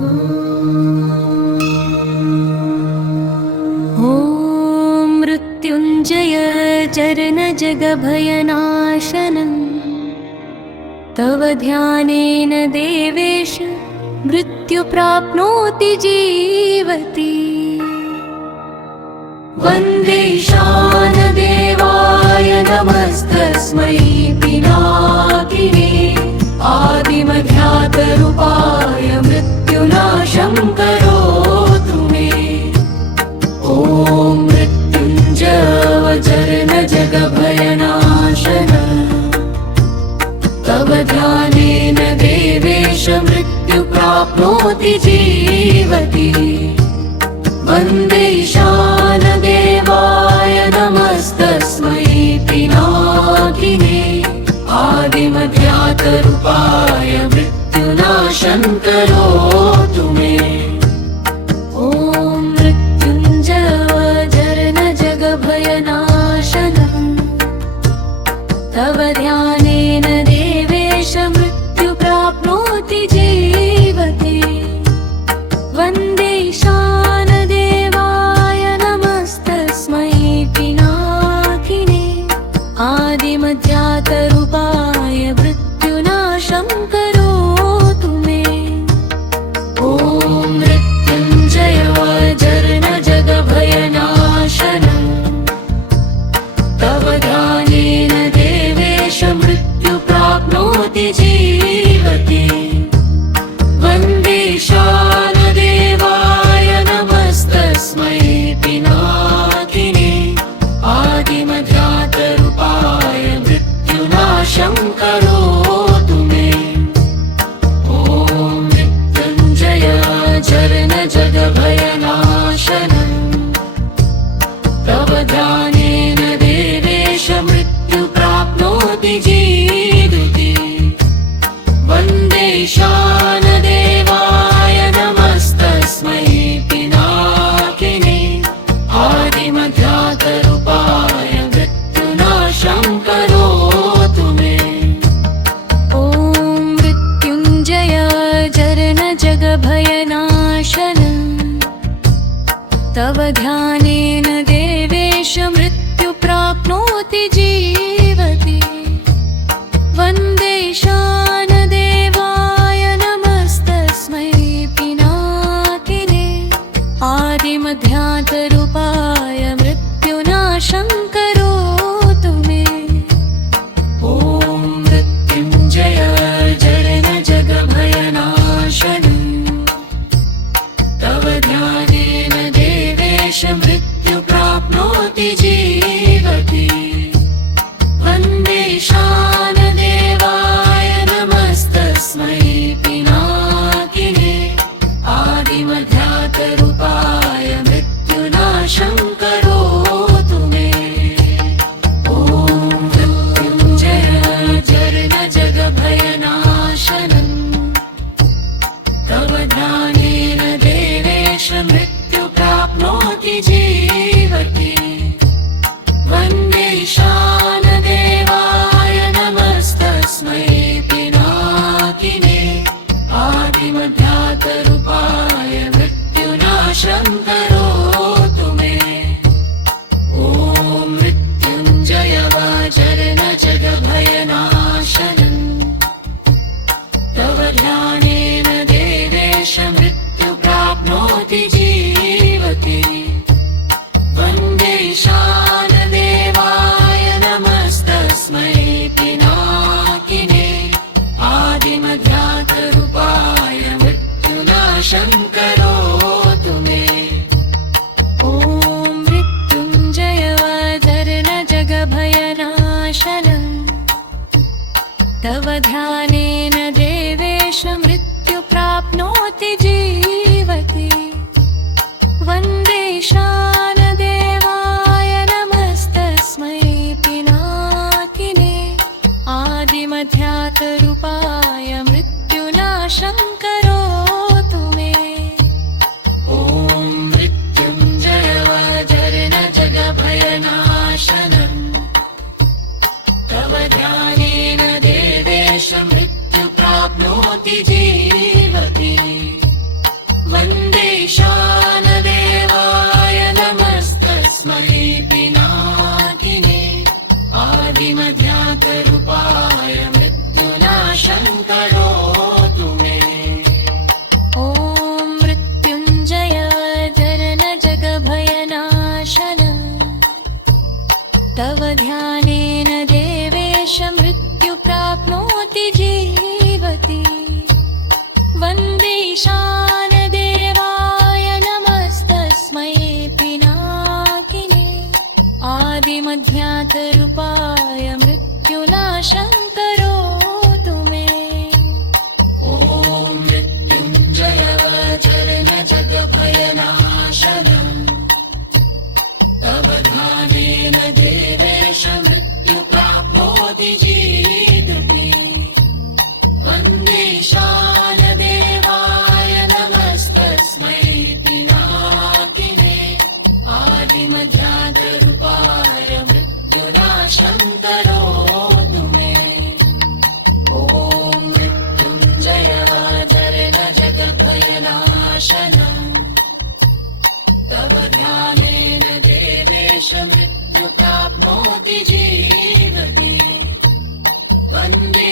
ॐ मृत्युञ्जय चरणजगभयनाशनं तव ध्यानेन देवेश मृत्यु प्राप्नोति जीवति। वन्दे शानदेवाय नमस्तस्मै पिनाकिने आदिमध्यातरूपाय मृत्युनाशं करोतु मे। ॐ मृत्युञ्जय चरणजगभयनाशन तव ध्यानेन देवेश मृत्यु प्राप्नोति जीवति। वन्दे शानदेवाय नमस्तस्मै पिनाकिने आदिमध्यातरूपाय मृत्युनाशं करोतु मे। ॐ मृत्युञ्जय चरणजगभयनाशनं तव ध्यानेन देवेश मृत्यु प्राप्नोति जीवति। वन्दे शानदेवाय नमस्तस्मै पिनाकिने आदिमध्यातरूपाय मृत्युनाशं करोतु मे। ॐ मृत्युञ्जय चरणजगभयनाशनं तव ध्यानेन देवेश मृत्यु प्राप्नोति जीवति। वन्दे शानदेवाय नमस्तस्मै पिनाकिने आदिमध्यातरूपाय मृत्युनाशं करोतु मे। ॐ मृत्युञ्जय चरणजगभयनाशनं तव ध्यानेन देवेश मृत्यु प्राप्नोति जीवति। वन्दे शानदेवाय नमस्तस्मै पिनाकिने आदिमध्यातरूपाय मृत्युनाशं करोतु मे। ॐ मृत्युञ्जय चरणजगभयनाशनं तव ध्यानेन देवेश मृत्यु प्राप्नोति जीवति। वन्दे शानदेवाय नमस्तस्मै पिनाकिने आदिमध्यातरूपाय मृत्युनाशं करोतु मे। ॐ मृत्युञ्जय चरणजगभयनाशनं तव ध्यानेन देवेश मृत्यु प्राप्नोति जीवति। वन्दे शानदेवाय नमस्तस्मै पिनाकिने आदिमध्यातरूपाय मृत्युनाशं करोतु मे। ॐ मृत्युञ्जय चरणजगभयनाशनं तव ध्यानेन देवेश मृत्यु प्राप्नोति जीवति। वन्दे शानदेवाय नमस्तस्मै पिनाकिने आदिमध्यातरूपाय मृत्युनाशं करोतु मे। ॐ मृत्युञ्जय चरणजगभयनाशनं तव ध्यानेन देवेश मृत्यु प्राप्नोति जीवति। वन्दे शानदेवाय नमस्तस्मै पिनाकिने आदिमध्यातरूपाय मृत्युनाशं करोतु मे। ॐ मृत्युञ्जय चरणजगभयनाशनं तव ध्यानेन देवेश मृत्यु प्राप्नोति जीवति। वन्दे शानदेवाय नमस्तस्मै पिनाकिने आदिमध्यातरूपाय मृत्युनाशं करोतु मे। ॐ मृत्युञ्जय चरणजगभयनाशनं तव ध्यानेन देवेश मृत्यु प्राप्नोति जीवति। करोतु मे। ॐ मृत्युञ्जय जरन जगभयनाशन तव ध्यानेन देवेश मृत्यु प्राप्नोति जीवति। वन्दे ईशानदेवाय नमस्तस्मै पिनाकिने आदिमध्यान्तरूपाय मृत्युनाशं करोतु मे। ॐ मृत्युञ्जय जरन जगभयनाशनम् तव ध्यानेन देवेश मृत्यु प्राप्नोति जीवति। वन्दे ईशानदेवाय नमस्तस्मै पिनाकिने आदिमध्यान्तरूपाय मृत्युनाशं करोतु मे। ॐ मृत्युञ्जय जरन जगभयनाशनम् तव ध्यानेन देवेश मृत्यु प्राप्नोति जीवति। वन्दे